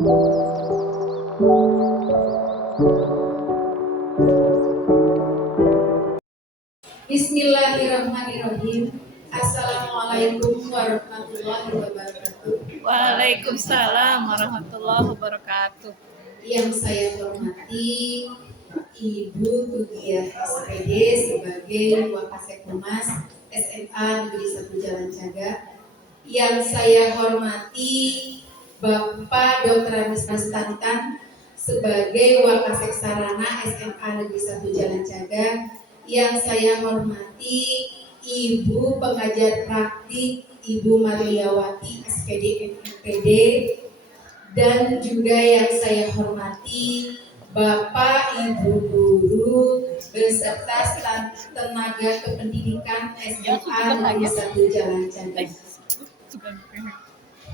Bismillahirrahmanirrahim. Assalamualaikum warahmatullahi wabarakatuh. Waalaikumsalam warahmatullahi wabarakatuh. Yang saya hormati Ibu Tugiah SPD sebagai Wakasek Humas SMA Negeri 1 Jalan Caga. Yang saya hormati Bapak Dr. Anis Tantan sebagai Wakasek Sarana SMA Negeri 1 Jalan Caga. Yang saya hormati Ibu Pengajar Praktik Ibu Mariawati SPD MPD, dan juga yang saya hormati Bapak Ibu Guru beserta tenaga kependidikan SMA Negeri 1 Jalan Caga.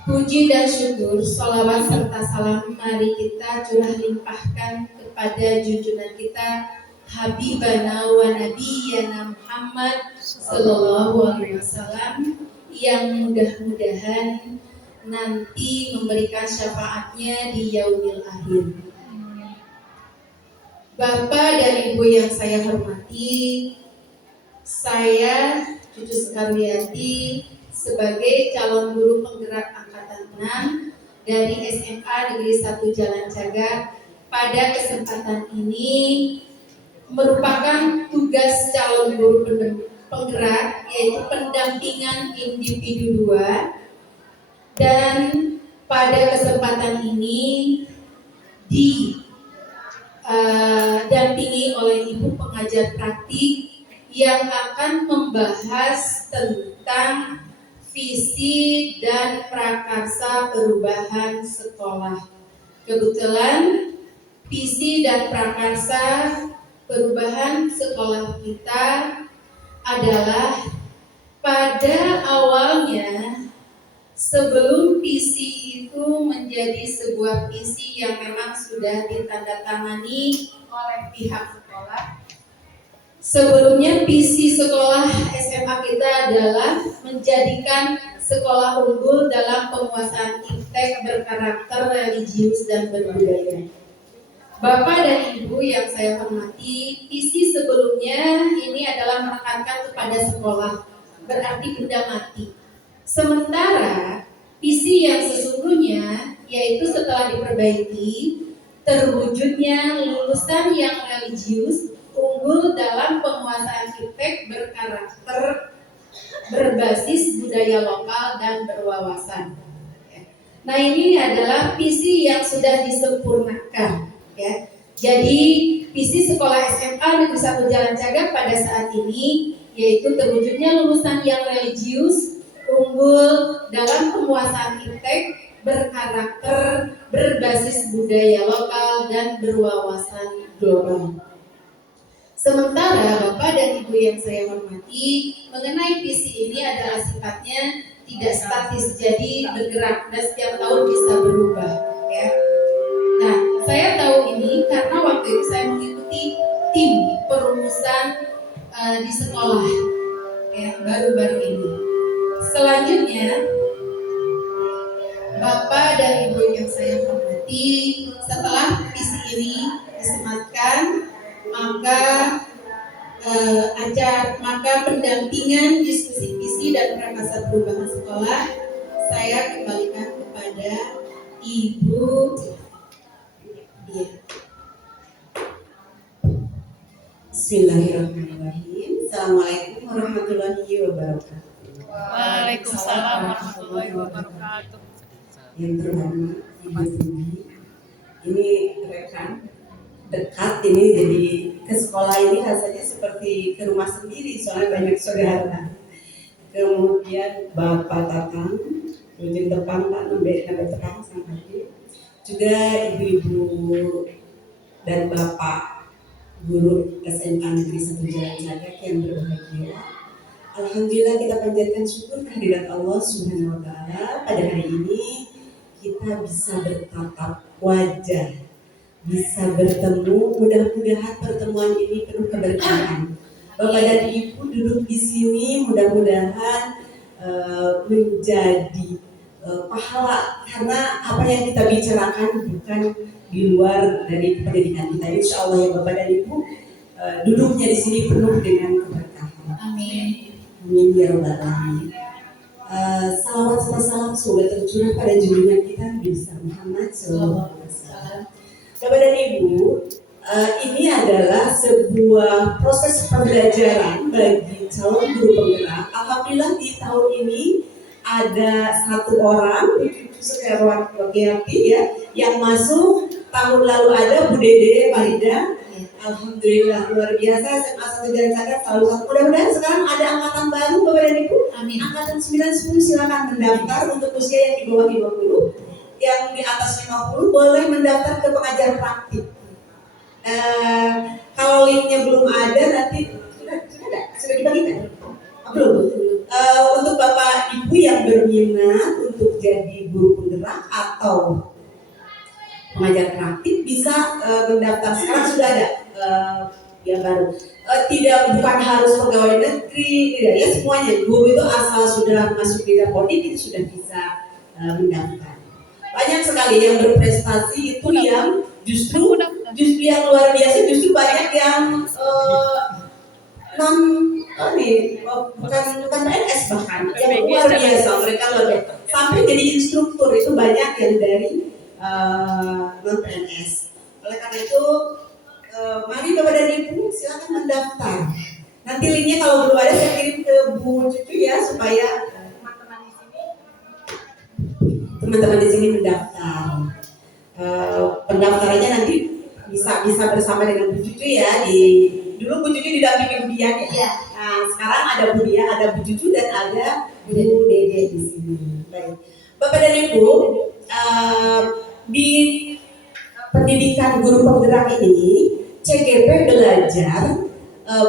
Puji dan syukur, sholawat serta salam mari kita curah limpahkan kepada junjungan kita Habibana wa Nabiyyana Muhammad Sallallahu Alaihi Wasallam, yang mudah-mudahan nanti memberikan syafaatnya di yaumil akhir. Bapak dan Ibu yang saya hormati, saya Cucu Sekaryati sebagai calon guru penggerak angkatan 6 dari SMA Negeri 1 Jalan Caga, pada kesempatan ini merupakan tugas calon guru penggerak, yaitu pendampingan individu 2, dan pada kesempatan ini didampingi oleh Ibu Pengajar Praktik yang akan membahas tentang visi dan prakarsa perubahan sekolah. Kebetulan visi dan prakarsa perubahan sekolah kita adalah pada awalnya, sebelum visi itu menjadi sebuah visi yang memang sudah ditandatangani oleh pihak sekolah. Sebelumnya visi sekolah SMA kita adalah menjadikan sekolah unggul dalam penguasaan iptek berkarakter religius dan berbudaya. Bapak dan Ibu yang saya hormati, visi sebelumnya ini adalah menekankan kepada sekolah, berarti benda mati. Sementara visi yang sesungguhnya, yaitu setelah diperbaiki, terwujudnya lulusan yang religius, unggul dalam penguasaan iptek berkarakter, berbasis budaya lokal dan berwawasan. Nah, ini adalah visi yang sudah disempurnakan. Ya, jadi visi sekolah SMA Negeri 1 Jalan Caga pada saat ini yaitu terwujudnya lulusan yang religius, unggul dalam penguasaan iptek, berkarakter, berbasis budaya lokal dan berwawasan global. Sementara Bapak dan Ibu yang saya hormati, mengenai visi ini adalah sifatnya tidak statis, jadi bergerak dan setiap tahun bisa berubah. Ya. Nah, saya tahu ini karena waktu itu saya mengikuti tim perumusan di sekolah, ya, baru-baru ini. Selanjutnya, Bapak dan Ibu yang saya hormati, setelah visi ini disematkan, maka pendampingan diskusi visi dan prakarsa perubahan sekolah saya kembalikan kepada Ibu. Bismillahirrahmanirrahim. Assalamualaikum warahmatullahi wabarakatuh. Waalaikumsalam warahmatullahi wabarakatuh. Yang terhormat Ibu Tugi, ini rekan dekat ini, jadi ke sekolah ini rasanya seperti ke rumah sendiri, soalnya banyak saudara. Kemudian Bapak Tatang, ujung depan Pak Nabe Tetang sang hadir. Juga ibu-ibu dan bapak guru SMA Negeri 1 Jalan Caga yang berbahagia. Alhamdulillah kita panjatkan syukur kehadirat Allah Subhanahu wa Ta'ala. Pada hari ini kita bisa bertatap wajah, bisa bertemu. Mudah-mudahan pertemuan ini penuh keberkahan. Bapak dan Ibu duduk di sini mudah-mudahan menjadi pahala, karena apa yang kita bicarakan bukan di luar dari pendidikan kita. Insya Allah ya Bapak dan Ibu, duduknya di sini penuh dengan keberkahan. Amin. Amin ya Rabbal Alamin. Salawat serta salam semoga tercurah pada junjungan kita Nabi besar Muhammad SAW. Bapak dan Ibu, ini adalah sebuah proses pembelajaran bagi calon guru penggerak. Alhamdulillah di tahun ini ada satu orang, sekarang laki-laki ya, yang masuk. Tahun lalu ada Bu Dede Farida. Alhamdulillah luar biasa, SMA 1 Jalan Cagar selalu satu. Mudah-mudahan sekarang ada angkatan baru Bapak dan Ibu. Amin. Angkatan 9-10 silakan mendaftar untuk usia yang di bawah 50. Yang di atas 50 boleh mendaftar ke pengajar praktik. Kalau linknya belum ada nanti sudah dibagikan? Belum. Untuk Bapak Ibu yang berminat untuk jadi guru penggerak atau pengajar praktik bisa mendaftar. Sekarang sudah ada yang baru. Bukan harus pegawai negeri, tidak ya, semuanya guru itu asal sudah masuk di Dapodik itu sudah bisa mendaftar. Banyak sekali yang berprestasi itu yang justru yang luar biasa, justru banyak yang bukan PNS bahkan yang luar biasa, mereka luar biasa sampai jadi instruktur itu banyak yang dari non PNS. Oleh karena itu mari Bapak dan Ibu silakan mendaftar. Nanti linknya kalau belum ada saya kirim ke Bu Cucu ya supaya teman-teman di sini mendaftar. Pendaftarannya nanti bisa bersama dengan Bu Cucu ya. Dulu Bu Cucu didampingi Bu Dian ya. Nah, sekarang ada Bu Dian, ada Bu Cucu dan ada Bu Dede di sini. Baik. Bapak dan Ibu, di pendidikan guru penggerak ini CGP belajar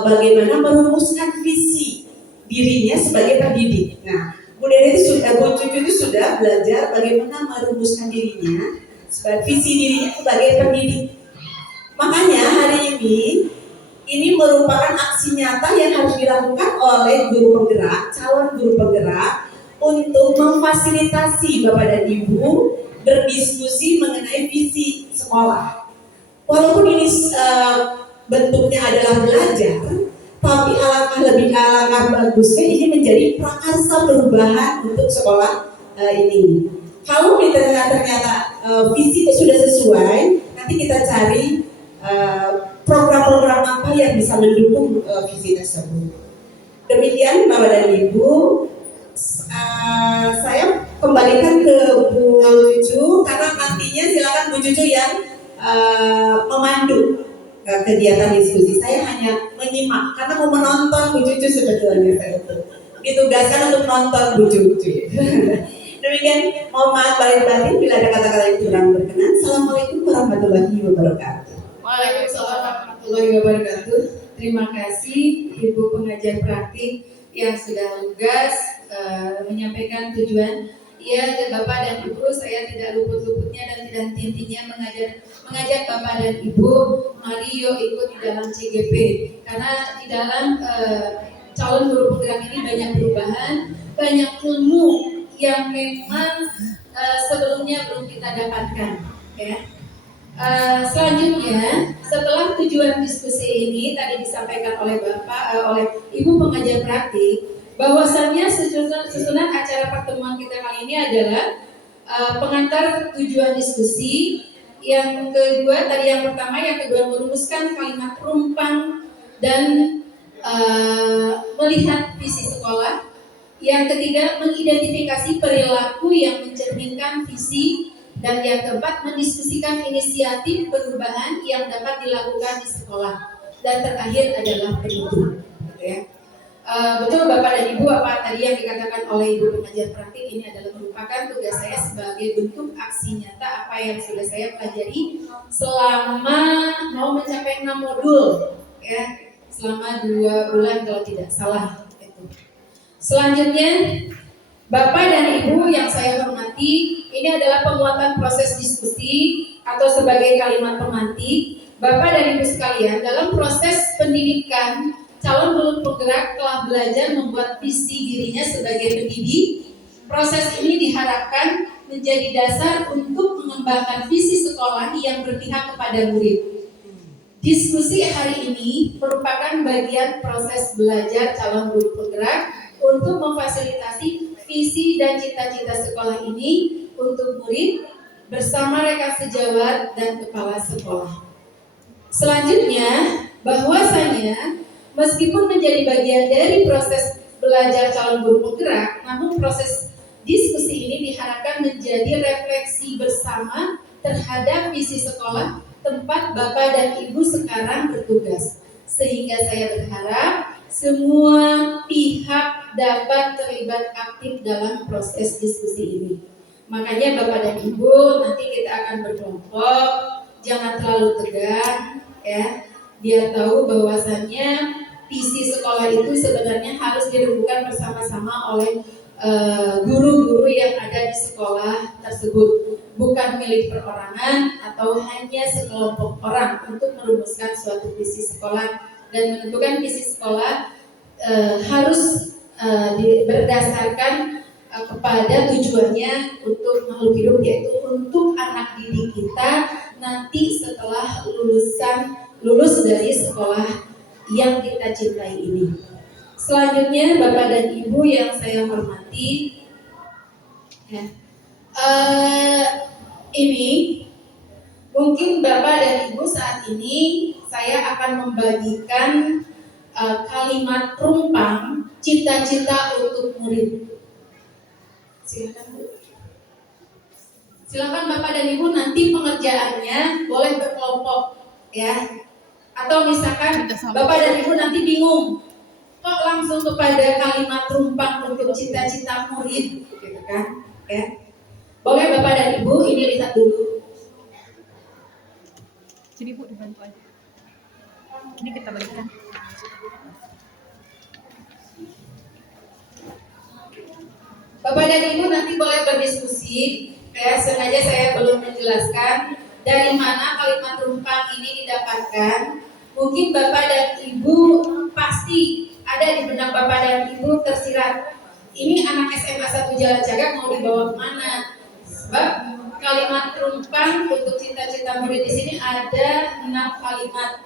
bagaimana merumuskan visi dirinya sebagai pendidik. Nah, Bu Cucu itu sudah belajar bagaimana merumuskan dirinya sebagai visi dirinya sebagai pendidik. Makanya hari ini merupakan aksi nyata yang harus dilakukan oleh guru penggerak, calon guru penggerak untuk memfasilitasi Bapak dan Ibu berdiskusi mengenai visi sekolah. Walaupun ini bentuknya adalah belajar, tapi alangkah bagusnya ini menjadi prakarsa perubahan untuk sekolah ini. Kalau ternyata visi itu sudah sesuai, nanti kita cari program-program apa yang bisa mendukung visi tersebut. Demikian Bapak dan Ibu, saya kembalikan ke Bu Cucu karena nantinya silakan Bu Cucu yang memandu kegiatan diskusi. Saya hanya menyimak karena mau menonton Bu Cucu sebetulnya saya itu ditugaskan untuk nonton Bu Cucu. Demikian, mohon maaf lahir batin bila ada kata-kata yang kurang berkenan. Assalamualaikum warahmatullahi wabarakatuh. Waalaikumsalam warahmatullahi wabarakatuh. Terima kasih Ibu pengajar praktik yang sudah lugas menyampaikan tujuan. Iya, Bapak dan Ibu, saya tidak luput-luputnya dan tidak henti-hentinya mengajak Bapak dan Ibu, mari yuk ikut di dalam CGP. Karena di dalam calon guru penggerak ini banyak perubahan, banyak ilmu yang memang sebelumnya belum kita dapatkan. Ya. Selanjutnya, setelah tujuan diskusi ini tadi disampaikan oleh oleh Ibu pengajar praktik, bahwasannya susunan acara pertemuan kita kali ini adalah pengantar tujuan diskusi. Yang kedua, yang kedua merumuskan kalimat perumpang dan melihat visi sekolah. Yang ketiga, mengidentifikasi perilaku yang mencerminkan visi. Dan yang keempat, mendiskusikan inisiatif perubahan yang dapat dilakukan di sekolah. Dan terakhir adalah penutup. Ya. Betul Bapak dan Ibu, apa tadi yang dikatakan oleh Ibu pengajar praktik ini adalah merupakan tugas saya sebagai bentuk aksi nyata apa yang sudah saya pelajari selama mau mencapai 6 modul, ya, selama 2 bulan kalau tidak salah. Selanjutnya, Bapak dan Ibu yang saya hormati, ini adalah penguatan proses diskusi atau sebagai kalimat pemantik. Bapak dan Ibu sekalian, dalam proses pendidikan, calon guru penggerak telah belajar membuat visi dirinya sebagai pendidik, Proses ini diharapkan menjadi dasar untuk mengembangkan visi sekolah yang berpihak kepada murid. Diskusi hari ini merupakan bagian proses belajar calon guru penggerak untuk memfasilitasi visi dan cita-cita sekolah ini untuk murid bersama rekan sejawat dan kepala sekolah. Selanjutnya, bahwasanya meskipun menjadi bagian dari proses belajar calon guru penggerak, namun proses diskusi ini diharapkan menjadi refleksi bersama terhadap visi sekolah tempat Bapak dan Ibu sekarang bertugas. Sehingga saya berharap semua pihak dapat terlibat aktif dalam proses diskusi ini. Makanya Bapak dan Ibu nanti kita akan berkelompok, jangan terlalu tegang ya, biar tahu bahwasannya visi sekolah itu sebenarnya harus dirembukan bersama-sama oleh guru-guru yang ada di sekolah tersebut, bukan milik perorangan atau hanya sekelompok orang untuk merumuskan suatu visi sekolah dan menentukan visi sekolah harus berdasarkan kepada tujuannya untuk makhluk hidup, yaitu untuk anak didik kita nanti setelah lulus dari sekolah yang kita cintai ini. Selanjutnya Bapak dan Ibu yang saya hormati, ya, ini mungkin Bapak dan Ibu saat ini saya akan membagikan kalimat rumpang cita-cita untuk murid. Silakan Bu. Silakan Bapak dan Ibu, nanti pengerjaannya boleh berkelompok ya. Atau misalkan Bapak dan Ibu nanti bingung, kok langsung kepada kalimat rumpang untuk cita-cita murid gitu kan ya. Boleh Bapak dan Ibu ini lihat dulu. Jadi Bu dibantu aja. Ini kita berikan. Bapak dan Ibu nanti boleh berdiskusi ya, sengaja saya belum menjelaskan dari mana kalimat rumpang ini didapatkan. Mungkin Bapak dan Ibu pasti ada di benak Bapak dan Ibu tersirat, ini anak SMA 1 Jalan Cagak mau dibawa kemana? Sebab kalimat rumpang untuk cita-cita murid di sini ada 6 kalimat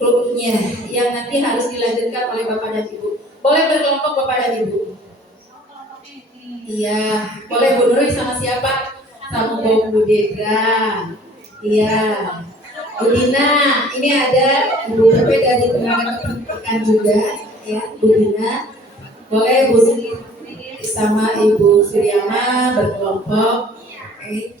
klubnya yang nanti harus dilanjutkan oleh Bapak dan Ibu. Boleh berkelompok Bapak dan Ibu. Iya, boleh Bu Nurul sama siapa? Sama Bu Dedra. Iya. Bu Dina, ini ada Ibu Pepe dari tenaga kependidikan juga, ya Bu Dina. Boleh Bu Sri sama Ibu Suryama berkelompok. Oke.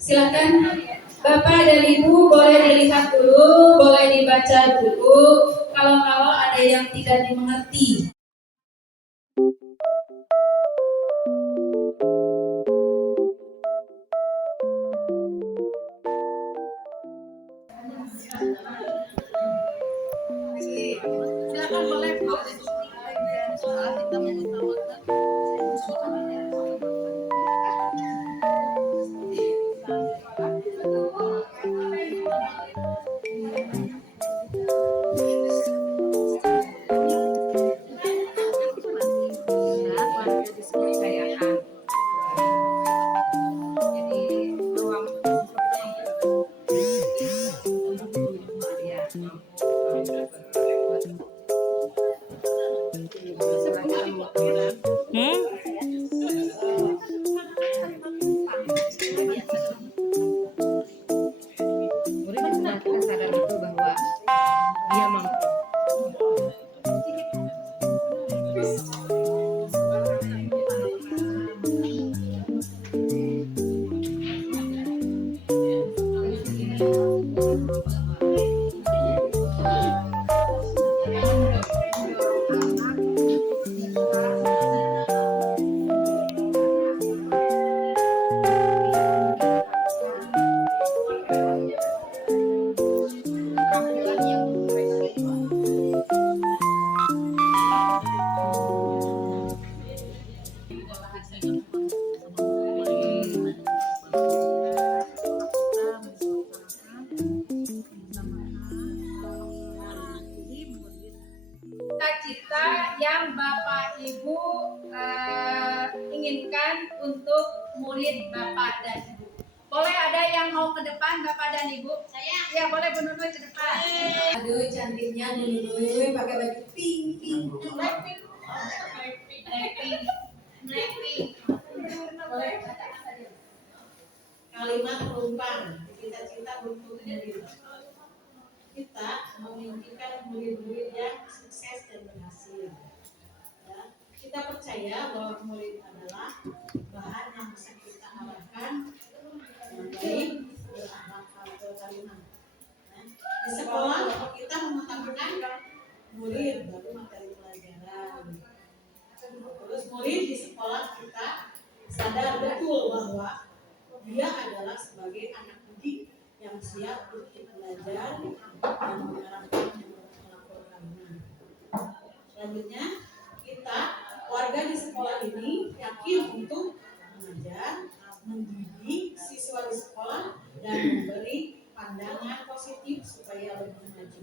Silakan Bapak dan Ibu boleh dilihat dulu, boleh dibaca dulu. Kalau ada yang tidak dimengerti. Silakan boleh untuk murid Bapak dan Ibu. Boleh ada yang mau ke depan Bapak dan Ibu? Saya. Ya boleh Bu Nunui ke depan. Aduh cantiknya Bu Nunui pakai baju pink. Blackpink. Boleh katakan saja. Kalimat perumpamaan cita-cita untuk murid. Kita memimpikan murid-murid yang sukses dan berhasil. Ya, kita percaya bahwa murid adalah bahan yang bisa kita arahkan yang baik berakhlak berkalimah. Ya, di sekolah kita mengutamakan murid baru materi pelajaran. Terus murid di sekolah kita sadar betul bahwa dia adalah sebagai anak didik yang siap untuk belajar dan menerapkan melakukan. Selanjutnya kita warga di sekolah ini yakin untuk mengajar, mendidik siswa di sekolah dan memberi pandangan positif supaya lebih maju.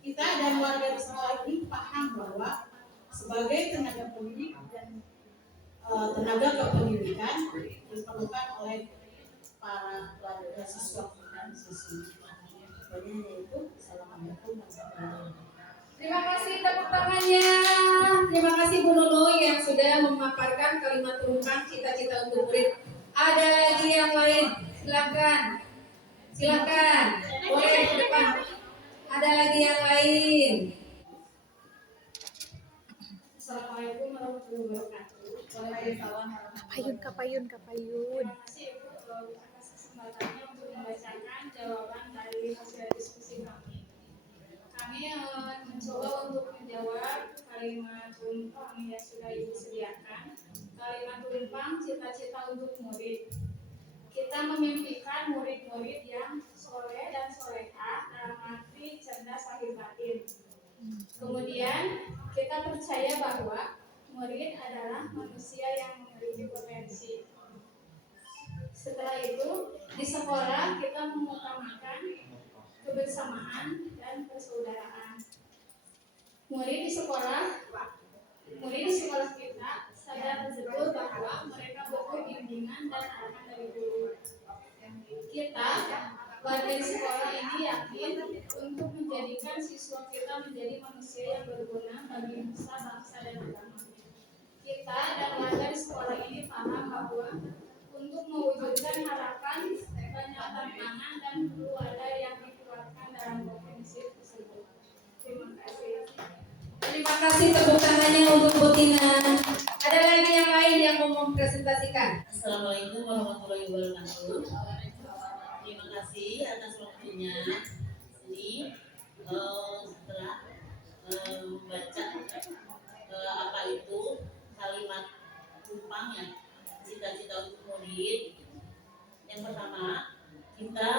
Kita dan warga di sekolah ini paham bahwa sebagai tenaga pendidik dan tenaga kependidikan diperlukan oleh para pelajar siswa dan siswi. Sebenarnya itu assalamualaikum warahmatullahi wabarakatuh. Terima kasih tepuk tangannya. Terima kasih Bu Nunui yang sudah memaparkan kalimat perumpamaan cita-cita untuk murid. Ada lagi yang lain? Silakan. Boleh ke depan. Ada lagi yang lain? Assalamualaikum warahmatullahi wabarakatuh. Waalaikumsalam. Kapayun. Terima kasih Ibu atas kesempatannya untuk membacakan jawaban dari hasil diskusi kami. Kami mencoba untuk menjawab kalimat tumpang yang sudah Ibu sediakan. Kalimat tumpang cita-cita untuk murid. Kita memimpikan murid-murid yang soleh dan solehah dalam arti cerdas lahir batin. Kemudian kita percaya bahwa murid adalah manusia yang memiliki potensi. Setelah itu di sekolah kita mengutamakan kebersamaan dan persaudaraan. Murid di sekolah kita sadar betul bahwa mereka butuh bimbingan dan arahan dari guru. Kita warga di sekolah ini yakin untuk menjadikan siswa kita menjadi manusia yang berguna bagi nusa, bangsa, dan agama. Kita dan warga di sekolah ini paham bahwa untuk mewujudkan harapan banyak tantangan dan perlu ada yang dikeluarkan dalam provinsi tersebut. Terima kasih. Terima kasih tepuk tangannya untuk Bu Tina. Ada lagi yang lain yang mau mempresentasikan? Assalamualaikum warahmatullahi wabarakatuh. Terima kasih atas waktunya. Ini setelah membaca apa itu kalimat tumpang ya, cita-cita untuk murid. Yang pertama, kita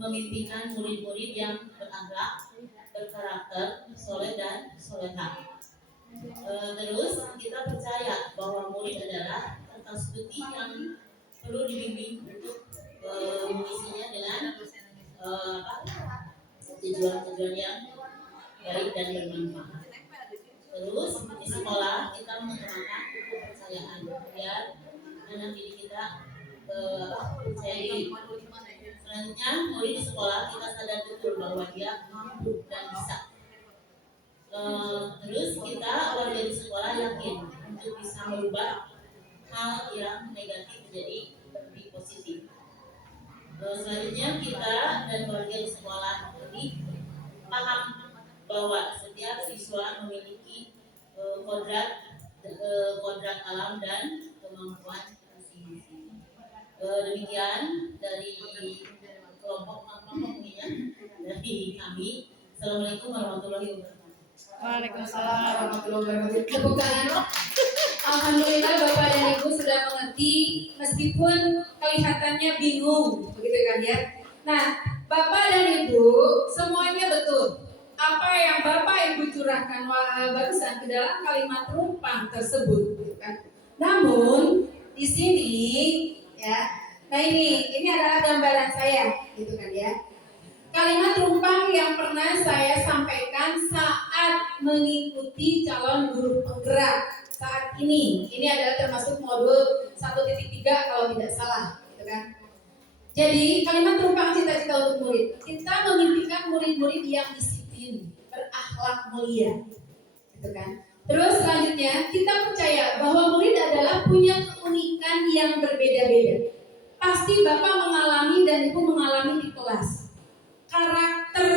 memimpikan murid-murid yang berakhlak, berkarakter, soleh dan solehah. Terus kita percaya bahwa murid adalah kertas putih yang perlu dibimbing untuk mengisinya dengan tujuan-tujuan yang baik dan bermanfaat. Terus di sekolah kita mengutamakan kepercayaan biar anak didik kita percaya diri. Selanjutnya murid di sekolah kita sadar betul bahwa dia mampu dan bisa. Terus kita warga di sekolah yakin untuk bisa merubah hal yang negatif menjadi lebih positif. Selanjutnya kita dan warga di sekolah ini paham bahwa setiap siswa memiliki kodrat alam dan kemampuan masing-masing. Demikian dari kelompok ini dari kami. Assalamualaikum warahmatullahi wabarakatuh. Waalaikumsalam. Warahmatullahi wabarakatuh. Tepuk tangan. Alhamdulillah Bapak dan Ibu sudah mengerti meskipun kelihatannya bingung, begitu kan ya. Nah, Bapak dan Ibu semuanya betul. Apa yang Bapak Ibu curahkan barusan ke dalam kalimat rumpang tersebut, gitu kan. Namun di sini ya, nah ini adalah gambaran saya, gitu kan ya. Kalimat rumpang yang pernah saya sampaikan saat mengikuti calon guru penggerak saat ini adalah termasuk modul 1.3 kalau tidak salah, gitu kan. Jadi kalimat merupakan cita-cita untuk murid. Kita memimpikan murid-murid yang disiplin, berakhlak mulia, gitu kan. Terus selanjutnya kita percaya bahwa murid adalah punya keunikan yang berbeda-beda. Pasti Bapak mengalami dan Ibu mengalami di kelas. Karakter,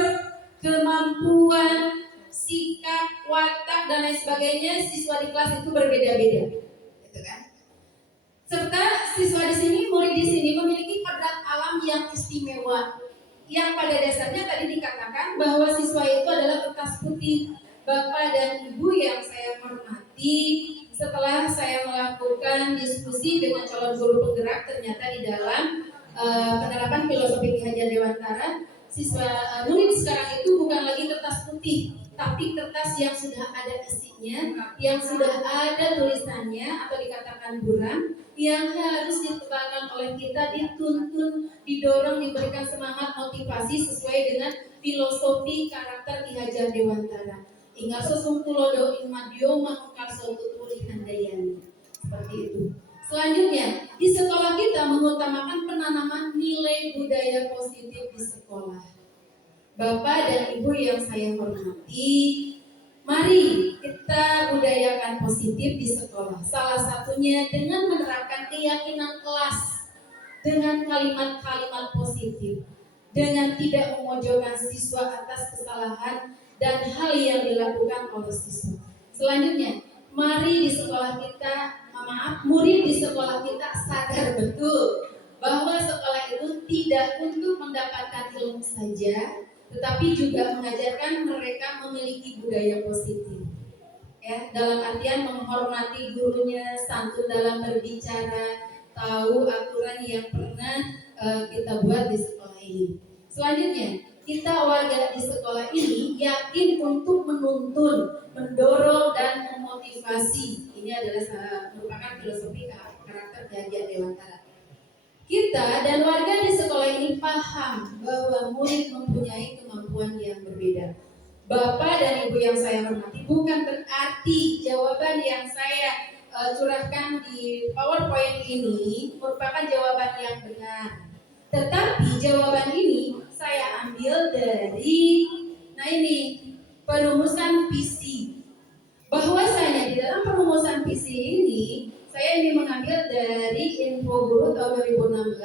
kemampuan, sikap, watak dan lain sebagainya siswa di kelas itu berbeda-beda, gitu kan. Serta siswa di sini, murid di sini memiliki kadar alam yang istimewa, yang pada dasarnya tadi dikatakan bahwa siswa itu adalah kertas putih. Bapak dan Ibu yang saya hormati, setelah saya melakukan diskusi dengan calon guru penggerak, ternyata di dalam penerapan filosofi Ki Hajar Dewantara, siswa murid sekarang itu bukan lagi kertas putih, tapi kertas yang sudah ada isinya, yang sudah ada tulisannya atau dikatakan buram, yang harus ditebalkan oleh kita, dituntun, didorong, diberikan semangat, motivasi sesuai dengan filosofi karakter Ki Hajar Dewantara. Ingat sesungkulodo inmadio manukarso tutuli handayani. Seperti itu. Selanjutnya, di sekolah kita mengutamakan penanaman nilai budaya positif di sekolah. Bapak dan Ibu yang saya hormati, mari kita budayakan positif di sekolah. Salah satunya dengan menerapkan keyakinan kelas dengan kalimat-kalimat positif, dengan tidak memojokkan siswa atas kesalahan dan hal yang dilakukan oleh siswa. Selanjutnya, mari di sekolah kita, murid di sekolah kita sadar betul bahwa sekolah itu tidak untuk mendapatkan ilmu saja, tetapi juga mengajarkan mereka memiliki budaya positif. Ya, dalam artian menghormati gurunya, santun dalam berbicara, tahu aturan yang pernah kita buat di sekolah ini. Selanjutnya, kita warga di sekolah ini yakin untuk menuntun, mendorong dan memotivasi. Ini adalah merupakan filosofi karakter Ki Hajar Dewantara. Kita dan warga di sekolah ini paham bahwa murid mempunyai kemampuan yang berbeda. Bapak dan Ibu yang saya hormati, bukan berarti jawaban yang saya curahkan di PowerPoint ini merupakan jawaban yang benar. Tetapi jawaban ini saya ambil dari, perumusan visi. Bahwasanya di dalam perumusan visi ini, saya ingin mengambil dari Info Guru tahun 2016,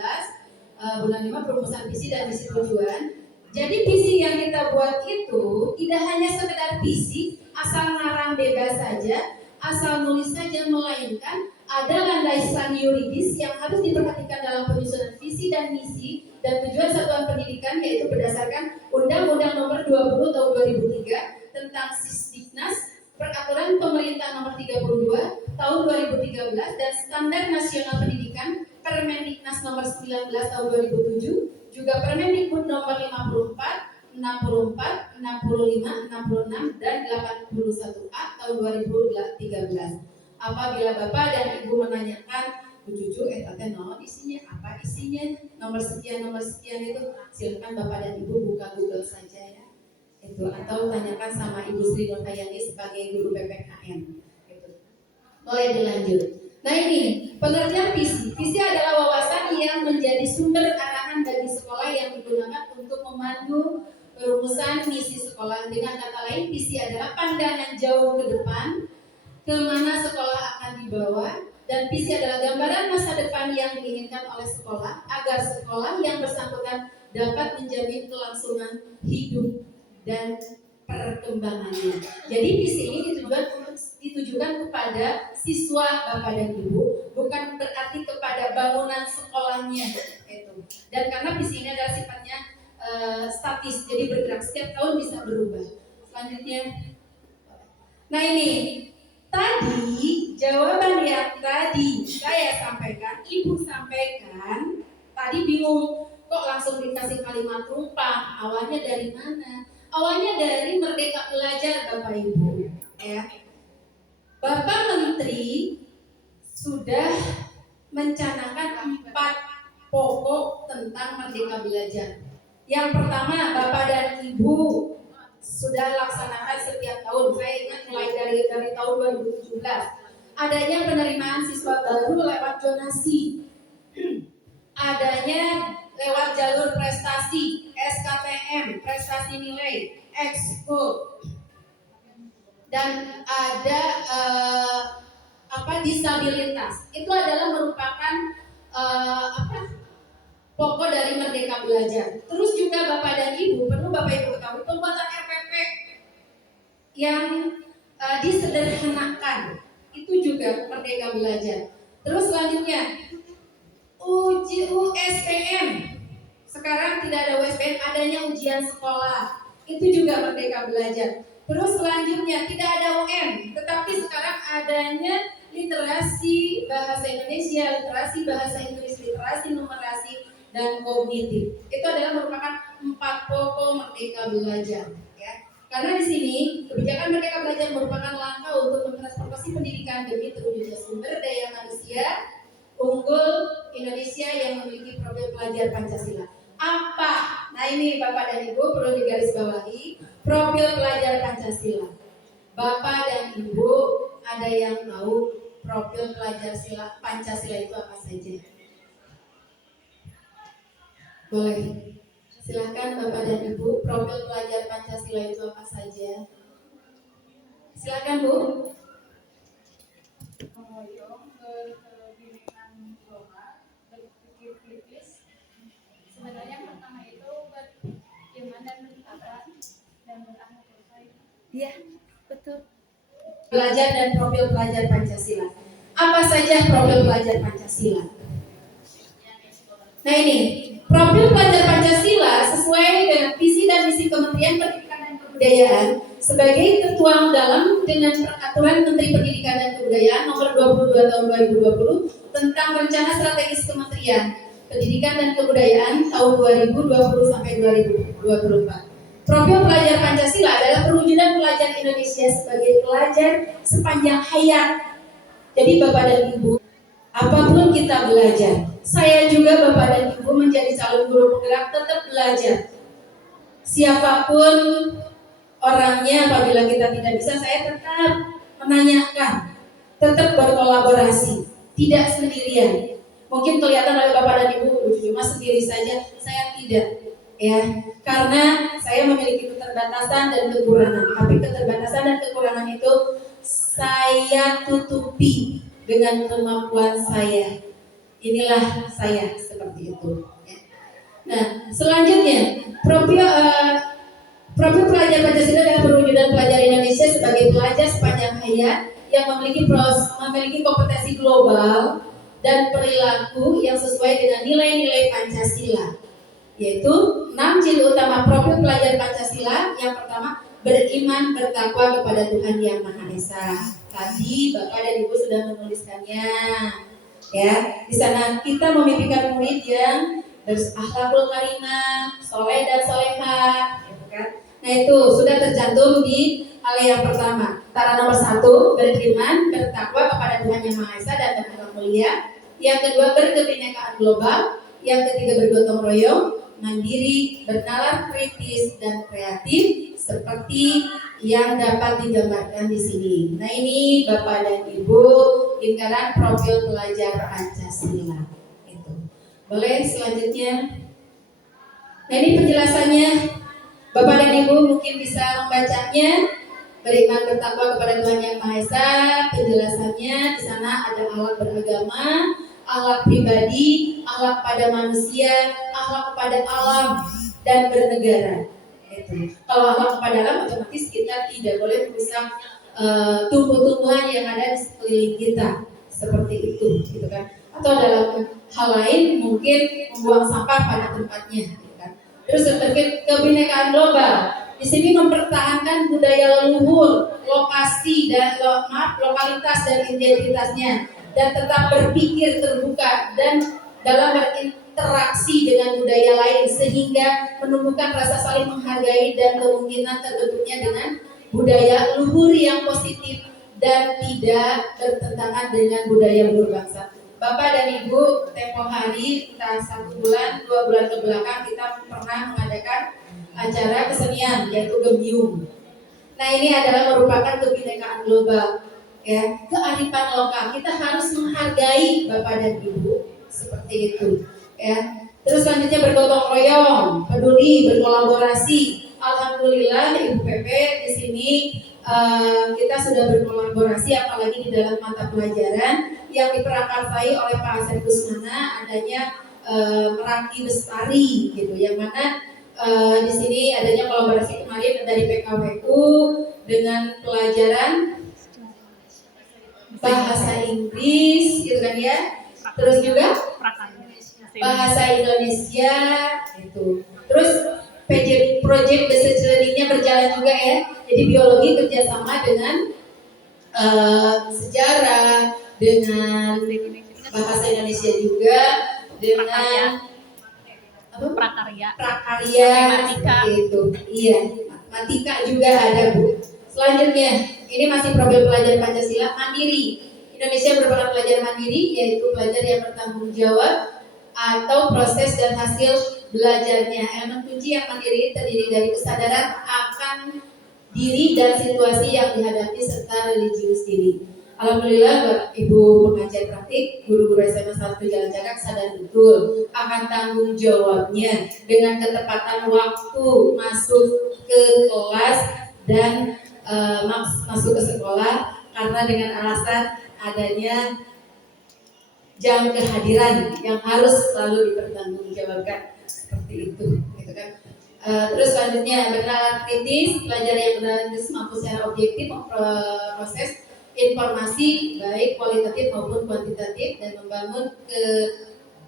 bulan 5, perumusan visi dan misi tujuan. Jadi visi yang kita buat itu tidak hanya sekedar visi, asal ngarang bebas saja, asal nulis saja, melainkan ada landasan yuridis yang harus diperhatikan dalam penyusunan visi dan misi dan tujuan satuan pendidikan, yaitu berdasarkan Undang-Undang Nomor 20 Tahun 2003 tentang Sisdiknas, Peraturan Pemerintah Nomor 32 Tahun 2013 dan Standar Nasional Pendidikan Permendiknas Nomor 19 Tahun 2007, juga Permendikbud Nomor 54, 64, 65, 66 dan 81A Tahun 2013. Apabila Bapak dan Ibu menanyakan, Bu Cucu, no, isinya apa isinya? Nomor sekian itu, silakan Bapak dan Ibu buka Google saja ya. Itu, atau tanyakan sama Ibu Sri Nurhayani sebagai guru PPKN. Itu. Boleh dilanjut. Nah ini, pengertian visi. Visi adalah wawasan yang menjadi sumber arahan bagi sekolah yang digunakan untuk memandu perumusan misi sekolah. Dengan kata lain, visi adalah pandangan jauh ke depan, kemana sekolah akan dibawa, dan visi adalah gambaran masa depan yang diinginkan oleh sekolah agar sekolah yang bersangkutan dapat menjamin kelangsungan hidup dan perkembangannya. Jadi visi ini ditujukan kepada siswa Bapak dan Ibu, bukan berarti kepada bangunan sekolahnya itu. Dan karena visi ini adalah sifatnya statis, jadi bergerak, setiap tahun bisa berubah. Selanjutnya, nah ini tadi jawaban yang tadi saya sampaikan, Ibu sampaikan, tadi bingung kok langsung dikasih kalimat rumpah. Awalnya dari mana? Awalnya dari Merdeka Belajar Bapak Ibu. Ya. Bapak Menteri sudah mencanangkan 4 pokok tentang Merdeka Belajar. Yang pertama, Bapak dan Ibu sudah laksanakan setiap tahun. Saya ingat mulai dari tahun 2017. adanya penerimaan siswa baru lewat donasi, adanya lewat jalur prestasi, SKTM, prestasi nilai, ekskul, dan ada disabilitas. Itu adalah merupakan pokok dari Merdeka Belajar. Terus juga Bapak dan Ibu, perlu Bapak Ibu ketahui pembuatan RPP yang disederhanakan itu juga Merdeka Belajar. Terus selanjutnya USPM. Sekarang tidak ada USPM, adanya ujian sekolah. Itu juga Merdeka Belajar. Terus selanjutnya tidak ada UN, tetapi sekarang adanya literasi bahasa Indonesia, literasi bahasa Inggris, literasi numerasi, dan kognitif. Itu adalah merupakan 4 pokok Merdeka Belajar. Ya. Karena di sini kebijakan Merdeka Belajar merupakan langkah untuk mentransportasi pendidikan demi terwujudnya sumber daya manusia unggul Indonesia yang memiliki profil pelajar Pancasila. Apa? Nah ini Bapak dan Ibu perlu digarisbawahi, profil pelajar Pancasila. Bapak dan Ibu ada yang tahu profil pelajar Pancasila itu apa saja? Boleh. Silakan Bapak dan Ibu, profil pelajar Pancasila itu apa saja? Silakan Bu. Mengoyong, berkebinekaan global, berpikir kritis. Sebenarnya yang pertama itu beriman dan bertakwa dan berakhlak baik. Iya, betul. Pelajar dan profil pelajar Pancasila. Apa saja profil pelajar Pancasila? Nah ini, profil pelajar Pancasila sesuai dengan visi dan misi Kementerian Pendidikan dan Kebudayaan sebagai tertuang dalam dengan Peraturan Menteri Pendidikan dan Kebudayaan Nomor 22 Tahun 2020 tentang Rencana Strategis Kementerian Pendidikan dan Kebudayaan tahun 2020 sampai 2024. Profil pelajar Pancasila adalah perwujudan pelajar Indonesia sebagai pelajar sepanjang hayat. Jadi Bapak dan Ibu, apapun kita belajar. Saya juga Bapak dan Ibu menjadi calon guru penggerak tetap belajar. Siapapun orangnya, apabila kita tidak bisa, saya tetap menanyakan, tetap berkolaborasi, tidak sendirian. Mungkin kelihatan oleh Bapak dan Ibu, cuma sendiri saja, saya tidak. Ya, karena saya memiliki keterbatasan dan kekurangan. Tapi keterbatasan dan kekurangan itu saya tutupi dengan kemampuan saya. Inilah saya seperti itu. Ya. Nah, selanjutnya profil pelajar Pancasila adalah perwujudan pelajar Indonesia sebagai pelajar sepanjang hayat yang memiliki kompetensi global dan perilaku yang sesuai dengan nilai-nilai Pancasila. Yaitu 6 ciri utama profil pelajar Pancasila. Yang pertama, beriman bertakwa kepada Tuhan Yang Maha Esa. Tadi Bapak dan Ibu sudah menuliskannya. Ya, di sana kita memimpikan murid yang berakhlakul karimah, soleh dan solehah, gitu kan? Nah itu sudah tercantum di hal yang pertama. Cara nomor 1, beriman bertakwa kepada Tuhan Yang Maha Esa dan berakhlak mulia. Yang kedua, berkebinekaan global. Yang ketiga, bergotong royong, mandiri, bernalar kritis dan kreatif seperti yang dapat digambarkan di sini. Nah ini Bapak dan Ibu lingkaran profil pelajar Pancasila. Itu. Boleh selanjutnya. Nah ini penjelasannya. Bapak dan Ibu mungkin bisa membacanya. Beriman bertakwa kepada Tuhan Yang Maha Esa. Penjelasannya di sana ada akhlak beragama, akhlak pribadi, akhlak pada manusia, akhlak kepada alam, dan bernegara. Itu. Kalau akhlak kepada alam, otomatis kita tidak boleh merusak tumbuh-tumbuhan yang ada di sekeliling kita, seperti itu, gitu kan? Atau dalam hal lain mungkin membuang sampah pada tempatnya, gitu kan? Terus seperti kebinekaan global. Di sini mempertahankan budaya leluhur, lokalitas dan identitasnya, dan tetap berpikir terbuka dan dalam berinteraksi dengan budaya lain sehingga menumbuhkan rasa saling menghargai dan kemungkinan terbentuknya dengan budaya luhur yang positif dan tidak bertentangan dengan budaya berbangsa. Bapak dan Ibu, tempo hari kita 1 bulan, 2 bulan ke belakang kita pernah mengadakan acara kesenian yaitu Gembyung. Nah ini adalah merupakan kebinekaan global. ya, kearifan lokal. Kita harus menghargai Bapak dan Ibu seperti itu, ya. Terus selanjutnya bergotong royong, peduli, berkolaborasi. Alhamdulillah Ibu PP di sini kita sudah berkolaborasi, apalagi di dalam mata pelajaran yang diprakarsai oleh Pak Asep Kusmana, adanya Meraki Bestari gitu, yang mana di sini adanya kolaborasi kemarin dari PKWU dengan pelajaran bahasa Inggris gitu kan ya, terus juga bahasa Indonesia itu. Terus project basic learning-nya berjalan juga ya. Jadi biologi kerjasama dengan sejarah, dengan bahasa Indonesia juga, dengan prakarya matematika itu. Iya, matematika juga ada Bu. Selanjutnya, ini masih problem pelajar Pancasila mandiri. Indonesia merupakan pelajar mandiri, yaitu pelajar yang bertanggung jawab atau proses dan hasil belajarnya. Elemen kunci yang mandiri terdiri dari kesadaran akan diri dan situasi yang dihadapi serta religius diri. Alhamdulillah Ibu pengajar praktik, guru-guru SMA 1 Jalan Cakak sadar betul akan tanggung jawabnya dengan ketepatan waktu masuk ke kelas dan masuk ke sekolah, karena dengan alasan adanya jam kehadiran yang harus selalu dipertanggungjawabkan seperti itu, gitu kan. Terus selanjutnya bernalar kritis, pelajar yang bernalar mampu secara objektif memproses informasi baik kualitatif maupun kuantitatif dan membangun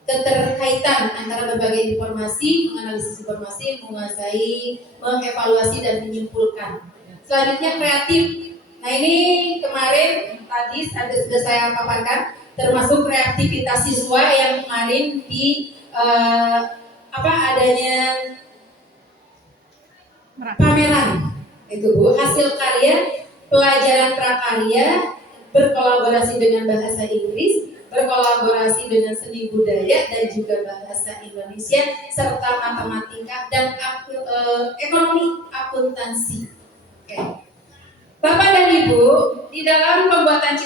keterkaitan antara berbagai informasi, menganalisis informasi, menguasai, mengevaluasi dan menyimpulkan. Selanjutnya kreatif. Nah ini kemarin tadi sudah saya paparkan, termasuk kreativitas siswa yang kemarin di adanya pameran itu Bu, hasil karya pelajaran prakarya berkolaborasi dengan bahasa Inggris, berkolaborasi dengan seni budaya dan juga bahasa Indonesia serta matematika dan ekonomi akuntansi. Oke. Bapak dan Ibu, di dalam pembuatan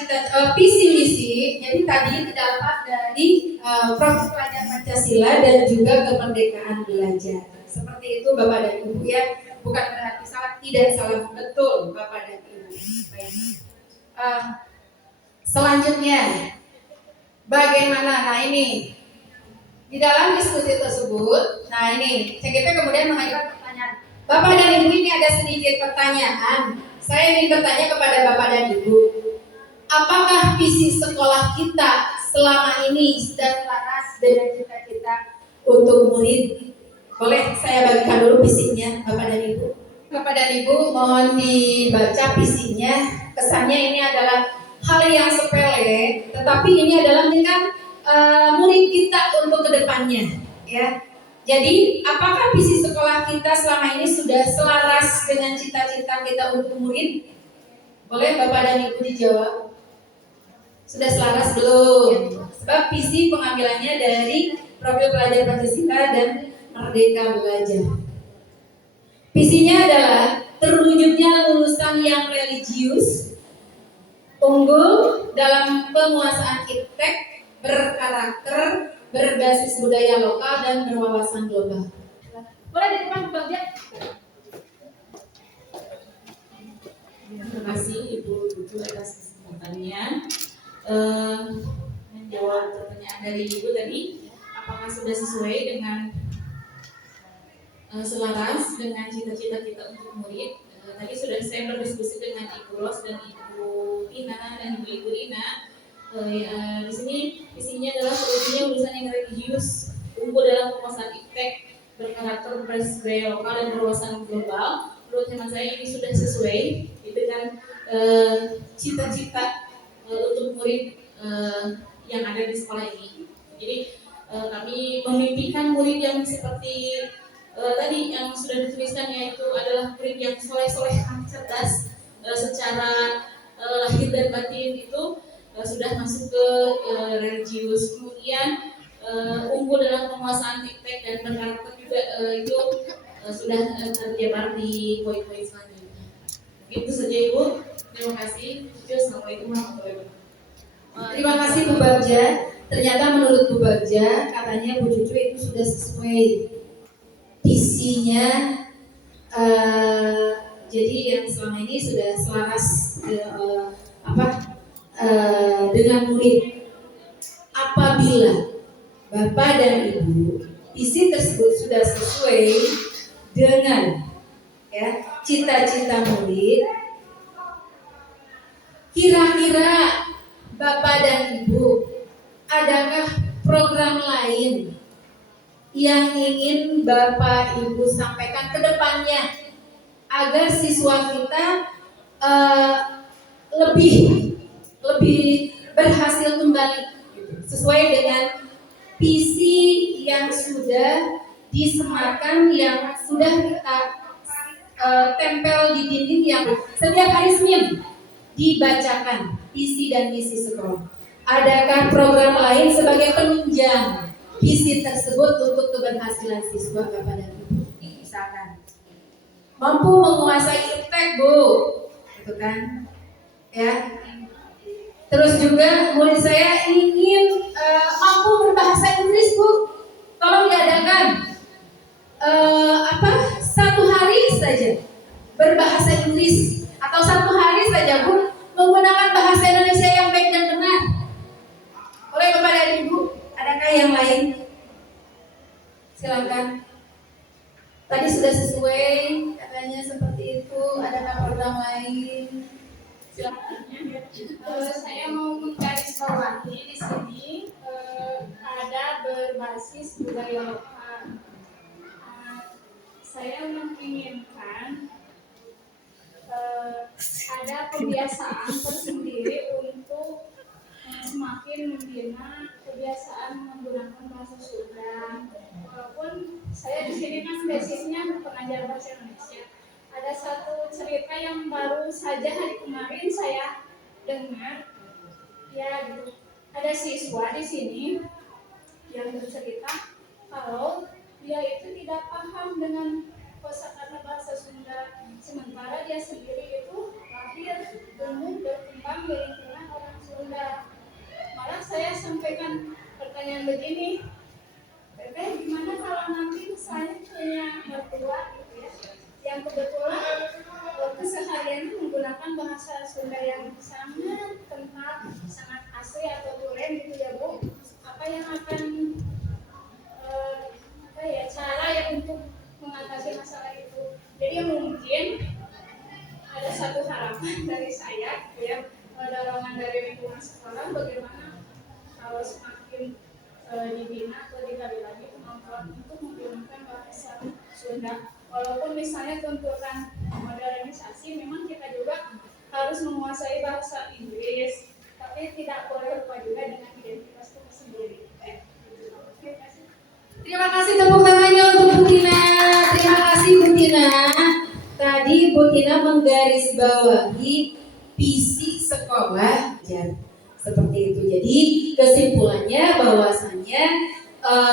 visi misi, jadi tadi tidak lepas dari proses pelajaran Pancasila dan juga kemerdekaan belajar. Seperti itu Bapak dan Ibu ya, bukan berarti salah, tidak salah, betul Bapak dan Ibu. Baik. Selanjutnya, bagaimana? Nah ini di dalam diskusi tersebut, nah ini CGP kemudian mengajukan pertanyaan. Bapak dan Ibu, ini ada sedikit pertanyaan. Saya ingin bertanya kepada Bapak dan Ibu, apakah visi sekolah kita selama ini sudah selaras dengan cita-cita untuk murid? Boleh saya bagikan dulu visinya Bapak dan Ibu. Bapak dan Ibu mohon dibaca visinya. Kesannya ini adalah hal yang sepele, tetapi ini adalah dengan murid kita untuk kedepannya, ya. Jadi, apakah visi sekolah kita selama ini sudah selaras dengan cita-cita kita untuk murid? Boleh Bapak dan Ibu dijawab? Sudah selaras belum? Sebab visi pengambilannya dari profil pelajar Pancasila dan Merdeka Belajar. Visinya adalah terwujudnya lulusan yang religius, unggul dalam penguasaan iptek, berkarakter, berbasis budaya lokal dan berwawasan global. Boleh di depan bagian. Terima kasih Ibu Ducu atas kesempatannya. Menjawab pertanyaan dari Ibu tadi, apakah sudah sesuai dengan selaras dengan cita-cita kita untuk murid? Tadi sudah saya berdiskusi dengan Ibu Ros dan Ibu Tina dan Ibu Rina. Di sini visinya adalah terwujudnya lulusan yang religius, unggul dalam penguasaan iptek, berkarakter budaya lokal dan berwawasan global. Menurut hemat saya ini sudah sesuai dengan cita-cita untuk murid yang ada di sekolah ini. Jadi kami memimpikan murid yang seperti tadi yang sudah dituliskan, yaitu adalah murid yang soleh-soleh, cerdas secara lahir dan batin itu sudah masuk ke religius, kemudian unggul dalam penguasaan iptek dan berkarakter juga itu sudah terjabar di poin-poin selanjutnya. Begitu saja Ibu, terima kasih. Assalamualaikum warahmatullahi wabarakatuh. Terima kasih Bu Bagja. Ternyata menurut Bu Bagja, katanya Bu Cucu itu sudah sesuai visinya. Jadi yang selama ini sudah selaras dengan murid. Apabila Bapak dan Ibu visi tersebut sudah sesuai dengan cita-cita murid, kira-kira Bapak dan Ibu, adakah program lain yang ingin Bapak Ibu sampaikan ke depannya agar siswa kita lebih berhasil kembali sesuai dengan visi yang sudah disematkan, yang sudah kita tempel di dinding, yang setiap hari Senin dibacakan visi dan misi sekolah. Adakah program lain sebagai penunjang visi tersebut untuk keberhasilan siswa Bapak dan Ibu? Misalkan mampu menguasai iptek, Bu, gitu kan? Ya. Terus juga murid saya ingin mampu berbahasa Inggris, Bu. Tolong diadakan satu hari saja berbahasa Inggris, atau satu hari saja, Bu, menggunakan bahasa Indonesia yang baik dan benar. Oleh Bapak dan Ibu, adakah yang lain? Silakan. Tadi sudah sesuai, katanya seperti itu. Adakah program lain? Silakan. Saya mau menggarisbawahi di sini ada berbasis budaya lokal. Saya menginginkan ada kebiasaan tersendiri untuk semakin membina kebiasaan menggunakan bahasa Sunda. Walaupun saya di sini kan basicnya pengajar bahasa Indonesia. Ada satu cerita yang baru saja hari kemarin saya dengar, ya gitu. Ada siswa di sini yang bercerita kalau dia itu tidak paham dengan kosakata bahasa Sunda, sementara dia sendiri itu lahir, tumbuh, berkembang di lingkungan orang Sunda. Malah saya sampaikan pertanyaan begini, Teteh, gimana kalau nanti saya punya mertua gitu ya, yang kebetulan keseharian menggunakan bahasa Sunda yang sangat kental, sangat asli atau tulen gitu ya, Bu. Apa yang akan cara yang untuk mengatasi masalah itu? Jadi mungkin ada satu harapan dari saya gitu ya, dorongan dari lingkungan sekolah, bagaimana kalau semakin dibina atau digali lagi kemampuan untuk menggunakan bahasa Sunda. Walaupun misalnya tuntutan modernisasi, memang kita juga harus menguasai bahasa Inggris, tapi tidak boleh lupa juga dengan identitas kita sendiri. Terima kasih. Terima kasih, tepuk tangannya untuk Bu Tina. Terima kasih Bu Tina. Tadi Bu Tina menggarisbawahi visi sekolah ya, seperti itu. Jadi kesimpulannya bahwasannya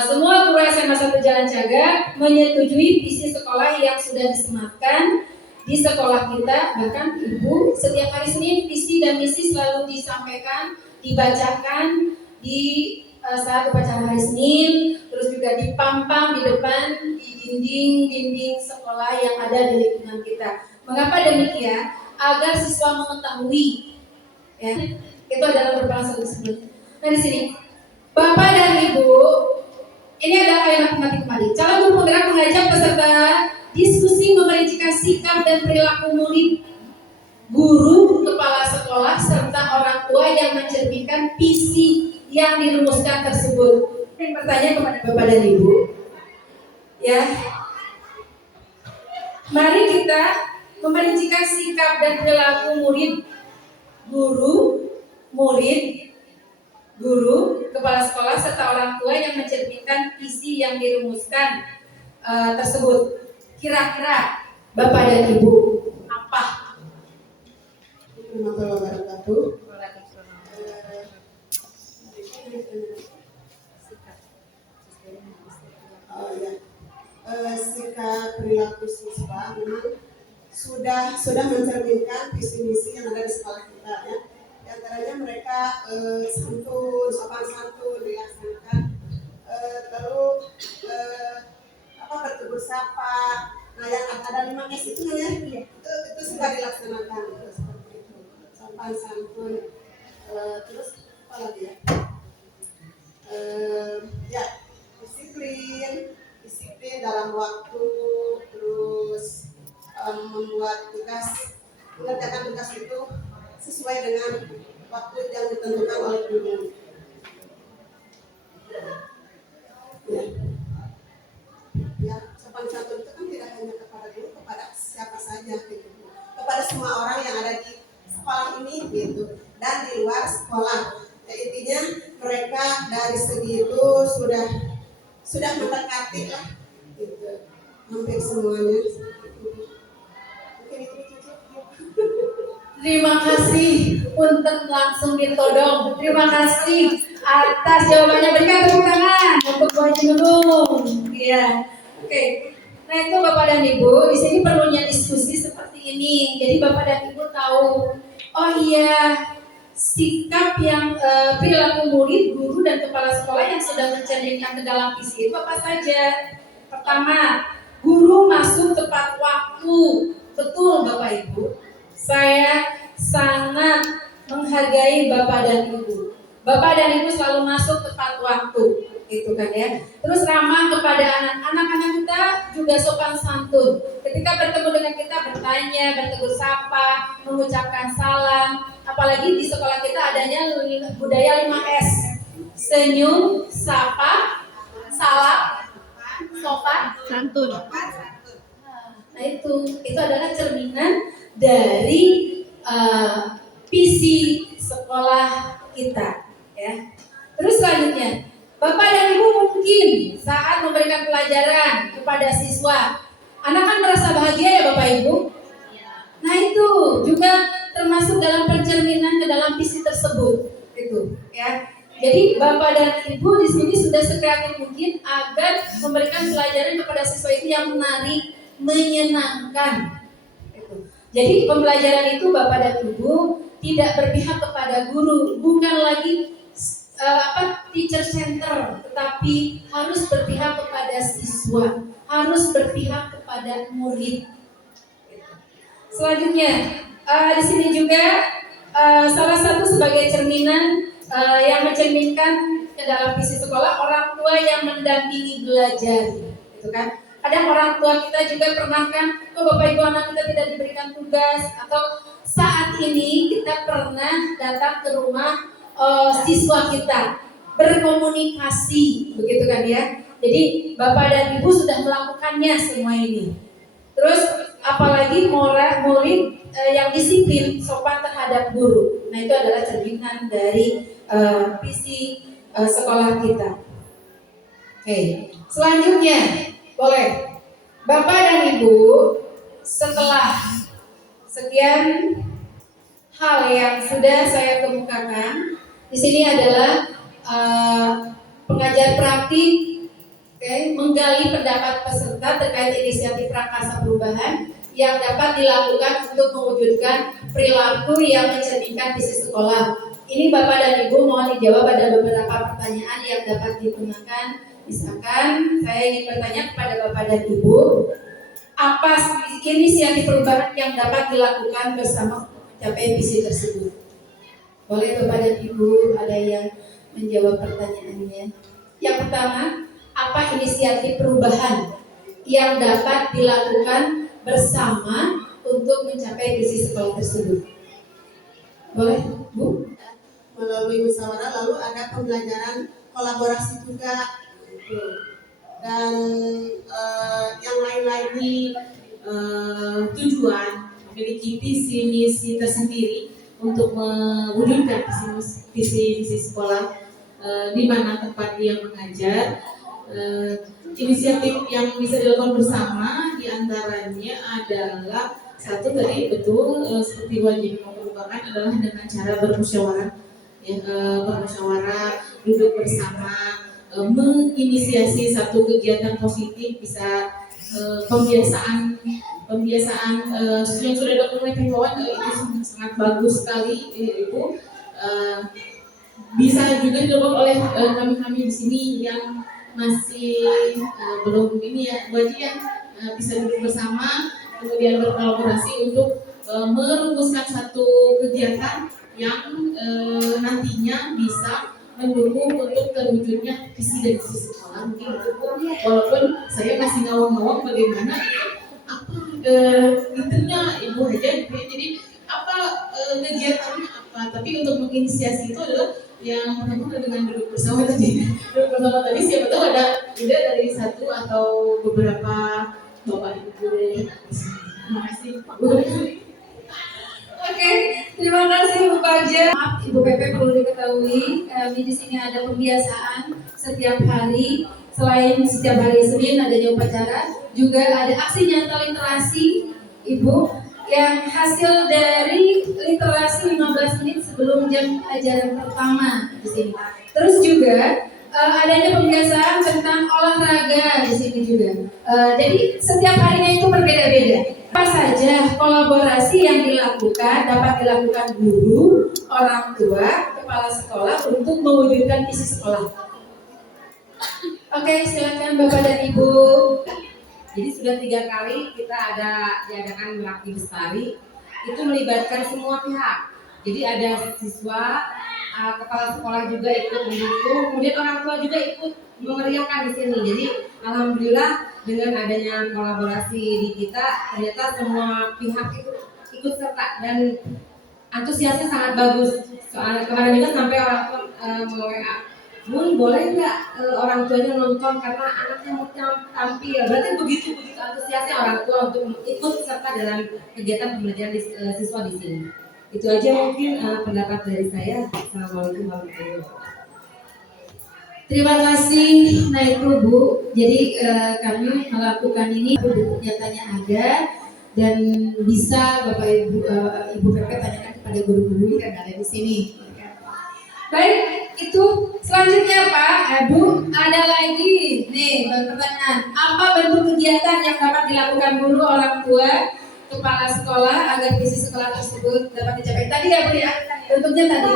semua guru SMA 1 Jalan Cagak menyetujui visi sekolah yang sudah disematkan di sekolah kita. Bahkan Ibu setiap hari Senin visi dan misi selalu disampaikan, dibacakan di saat upacara hari Senin, terus juga dipampang di depan di dinding sekolah yang ada di lingkungan kita. Mengapa demikian? Agar siswa mengetahui, ya, itu adalah merupakan satu disebut. Nah di sini, Bapak dan Ibu, ini adalah kalimat mati kembali. Calon guru penggerak mengajak peserta diskusi memerincikan sikap dan perilaku murid, guru, kepala sekolah, serta orang tua yang mencerminkan visi yang dirumuskan tersebut. Saya bertanya kepada Bapak dan Ibu, ya, mari kita memerincikan sikap dan perilaku murid, guru, kepala sekolah, serta orang tua yang mencerminkan visi yang dirumuskan tersebut. Kira-kira Bapak dan Ibu apa? Warahmatullahi wabarakatuh. Sikap perilaku siswa memang sudah mencerminkan visi misi yang ada di sekolah kita ya. acaranya mereka santun, sopan santun dilaksanakan, terus bertegur sapa. Nah yang ada 5S itu kan ya, itu sudah dilaksanakan seperti itu, sopan santun. Terus apa lagi ya? Ya disiplin dalam waktu, terus membuat mengerjakan tugas itu sesuai dengan waktu yang ditentukan oleh guru. Ya, sopan santun itu kan tidak hanya kepada guru, kepada siapa saja gitu, kepada semua orang yang ada di sekolah ini gitu, dan di luar sekolah. Ya, intinya mereka dari segi itu sudah mendekati lah gitu, hampir semuanya. Mungkin itu cukup. Terima kasih, punten langsung ditodong. Terima kasih atas jawabannya. Berikan tepuk tangan untuk Bu Haji Nunung. Iya, oke. Nah itu Bapak dan Ibu, di sini perlunya diskusi seperti ini. Jadi Bapak dan Ibu tahu, oh iya, sikap yang perilaku murid, guru dan kepala sekolah yang sudah mencerminkan ke dalam visi itu apa saja? Pertama, guru masuk tepat waktu. Betul Bapak Ibu. Saya sangat menghargai Bapak dan Ibu. Bapak dan Ibu selalu masuk tepat waktu, gitu kan ya. Terus ramah kepada anak-anak kita, juga sopan santun. Ketika bertemu dengan kita bertanya, bertegur sapa, mengucapkan salam. Apalagi di sekolah kita adanya budaya 5S. Senyum, sapa, salam, sopan, Santun. Nah itu adalah cerminan dari visi sekolah kita, ya. Terus selanjutnya, Bapak dan Ibu mungkin saat memberikan pelajaran kepada siswa, anak kan merasa bahagia ya Bapak Ibu. Nah itu juga termasuk dalam pencerminan ke dalam visi tersebut, gitu, ya. Jadi Bapak dan Ibu di sini sudah sekreatif mungkin agar memberikan pelajaran kepada siswa itu yang menarik, menyenangkan. Jadi pembelajaran itu Bapak dan Ibu tidak berpihak kepada guru, bukan lagi teacher center, tetapi harus berpihak kepada siswa, harus berpihak kepada murid. Selanjutnya, di sini juga salah satu sebagai cerminan yang mencerminkan ke dalam visi sekolah, orang tua yang mendampingi belajar, gitu kan? Kadang orang tua kita juga pernah kan, Bapak Ibu anak kita tidak diberikan tugas, atau saat ini kita pernah datang ke rumah siswa kita berkomunikasi, begitu kan ya. Jadi Bapak dan Ibu sudah melakukannya semua ini. Terus apalagi murid yang disiplin, sopan terhadap guru. Nah itu adalah cerminan dari visi sekolah kita. Oke, selanjutnya boleh Bapak dan Ibu, setelah sekian hal yang sudah saya kemukakan, di sini adalah pengajar praktik, menggali pendapat peserta terkait inisiatif Prakarsa Perubahan yang dapat dilakukan untuk mewujudkan perilaku yang mencerminkan visi sekolah. Ini Bapak dan Ibu mohon dijawab, ada beberapa pertanyaan yang dapat digunakan. Misalkan saya ingin bertanya kepada Bapak dan Ibu, apa inisiatif perubahan yang dapat dilakukan bersama mencapai visi tersebut? Boleh Bapak dan Ibu ada yang menjawab pertanyaannya. Yang pertama, apa inisiatif perubahan yang dapat dilakukan bersama untuk mencapai visi sekolah tersebut? Boleh Bu? Melalui musyawarah, lalu ada pembelajaran kolaborasi juga. Dan yang lain lagi, tujuan memiliki visi misi tersendiri untuk mewujudkan visi sekolah, di mana tempat dia mengajar. Inisiatif yang bisa dilakukan bersama diantaranya adalah satu tadi betul seperti wajib mengemukakan adalah dengan cara bermusyawarah, bermusyawarah, duduk bersama, menginisiasi satu kegiatan positif, bisa pembiasaan yang sudah dilakukan oleh Ibu itu sangat bagus sekali Ibu. eh, bisa juga dilakukan oleh kami-kami di sini yang masih belum ini ya, Bu Haji ya, bisa duduk bersama, kemudian berkolaborasi untuk merumuskan satu kegiatan yang nantinya bisa mendukung untuk terwujudnya visi dan misi sekolah. Mungkin itu Bu, walaupun saya masih ngawang-ngawang bagaimana apa intinya Ibu Haja gitu ya. Jadi apa kegiatannya apa, tapi untuk menginisiasi itu adalah yang pertama dengan duduk bersama tadi. Duduk bersama tadi siapa tahu ada ide dari satu atau beberapa bapak ibu guru. Terima kasih Pak Guru. Oke, terima kasih Bu Kaja. Maaf, Ibu Pepe perlu diketahui, kami di sini ada pembiasaan setiap hari. Selain setiap hari Senin adanya upacara, juga ada aksi nyata literasi, Ibu, yang hasil dari literasi 15 menit sebelum jam ajaran pertama di sini. Terus juga adanya pembiasaan tentang olahraga di sini juga. Jadi setiap harinya itu berbeda-beda. Apa saja kolaborasi yang dilakukan dapat dilakukan guru, orang tua, kepala sekolah untuk mewujudkan visi sekolah. Oke, silakan Bapak dan Ibu. Jadi sudah 3 kali kita ada diadakan Merakti Bestari, itu melibatkan semua pihak. Jadi ada siswa, kepala sekolah juga ikut mendukung, kemudian orang tua juga ikut memeriahkan di sini. Jadi alhamdulillah dengan adanya kolaborasi di kita, ternyata semua pihak itu ikut serta dan antusiasnya sangat bagus. Soalnya kemarin juga sampai orang tua WA, Bun, boleh nggak orang tuanya nonton karena anaknya mau tampil. Berarti begitu antusiasnya orang tua untuk ikut serta dalam kegiatan pembelajaran siswa di sini. Itu aja mungkin pendapat dari saya. Assalamualaikum warahmatullahi wabarakatuh. Terima kasih, nah itu Bu. Jadi kami melakukan ini, buku nyatanya ada dan bisa Bapak Ibu Pepe tanyakan kepada guru-guru yang ada di sini. Baik, itu selanjutnya Pak, Bu, ada lagi nih pertanyaan. Apa bentuk kegiatan yang dapat dilakukan guru, orang tua, kepala sekolah agar visi sekolah tersebut dapat dicapai? Tadi ya Bu ya, bentuknya tadi.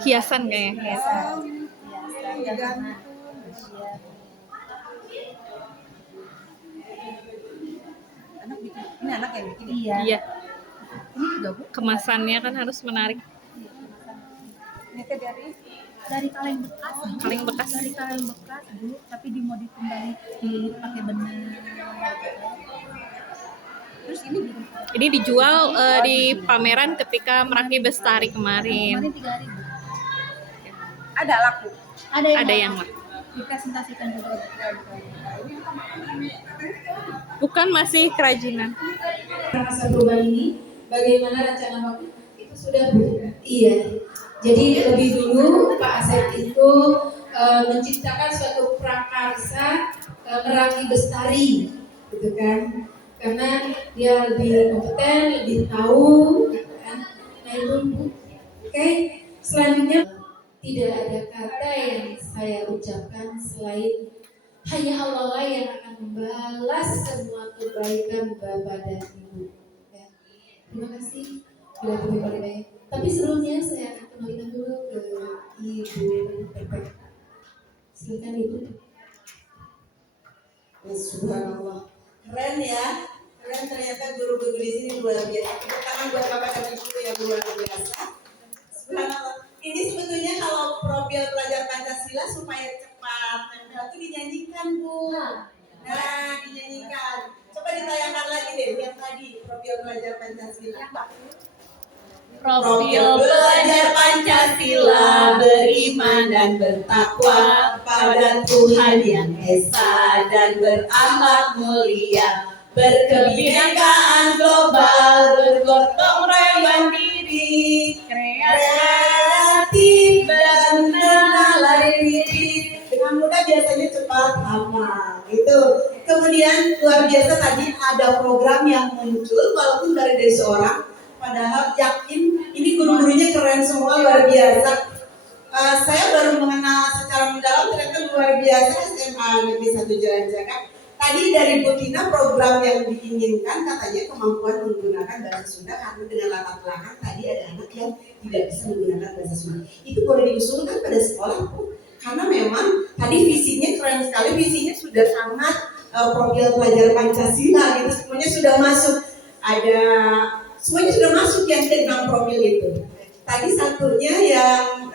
Hiasan kayaknya. Ini anak yang bikin. Iya. Kemasannya kan harus menarik. Ini teh dari kaleng bekas. Kaleng bekas. Dari kaleng bekas Bu, tapi dimodif kembali pakai benang. Terus Ini dijual di pameran ketika Merakti Bestari kemarin. 3 hari Bu. Ada laku. Ada yang laku. Dipresentasikan juga. Bukan masih kerajinan. Masa perubahan ini, bagaimana rencana waktu itu sudah Bu? Iya. Jadi lebih dulu Pak Asep itu menciptakan suatu prakarsa Merakti Bestari, gitu kan? Karena dia lebih kompeten, lebih tahu, gitu kan? Nah itu Bu. Oke, selanjutnya tidak ada kata yang saya ucapkan selain hanya Allah lah yang akan membalas semua kebaikan Bapak dan Ibu. Ya. Terima kasih. Bila boleh. Tapi sebelumnya saya akan kembalikan dulu ke Ibu Pepe. Silakan Ibu. Subhanallah, keren ya, keren ternyata guru-guru di sini luar biasa. Tepuk tangan buat Bapak dan Ibu yang luar biasa. Subhanallah. Ini sebetulnya kalau profil pelajar Pancasila supaya cepat nempel itu dinyanyikan Bu. Nah, dinyanyikan. Coba ditayangkan lagi deh yang tadi profil pelajar Pancasila. Profil pelajar Pancasila beriman dan bertakwa pada Tuhan yang Esa dan berakhlak mulia, berkebinekaan global, bergotong royong mandiri, kreatif dan menalar diri. Dengan mudah biasanya cepat hafal. Itu. Kemudian luar biasa tadi ada program yang muncul walaupun dari seorang. Padahal yakin ini guru-gurunya keren semua, luar biasa. Saya baru mengenal secara mendalam ternyata luar biasa SMA Negeri 1 Jalan Jakarta. Tadi dari Bu Tina program yang diinginkan katanya kemampuan menggunakan bahasa Sunda karena dengan latar belakang tadi ada anak yang tidak bisa menggunakan bahasa Sunda. Itu boleh diusulkan pada sekolah Bu, karena memang tadi visinya keren sekali, visinya sudah sangat profil pelajar Pancasila gitu, semuanya sudah masuk, ada semuanya sudah masuk yang ke dalam profil itu. Tadi satunya yang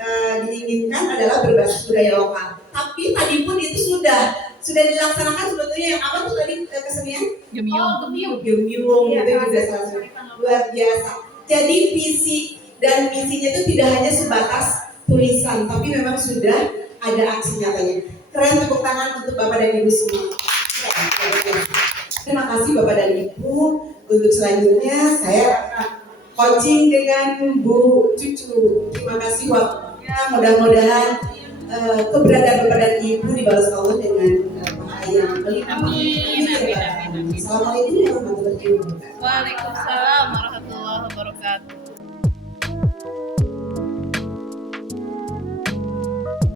diinginkan adalah berbasis budaya lokal, tapi tadi pun itu sudah dilaksanakan sebetulnya. Yang apa tuh tadi kesenian? Gemyong. Gemyong itu juga salah satu luar biasa. Jadi visi dan misinya itu tidak hanya sebatas tulisan, tapi memang sudah ada aksi nyatanya. Keren, tepuk tangan untuk Bapak dan Ibu semua. Terima kasih Bapak dan Ibu. Untuk selanjutnya saya akan coaching dengan Bu Cucu. Terima kasih waktunya. Mudah-mudahan keberadaan Bapak dan Ibu dibalas Allah dengan yang melimpah. Assalamualaikum warahmatullahi wabarakatuh. Waalaikumsalam warahmatullahi wabarakatuh.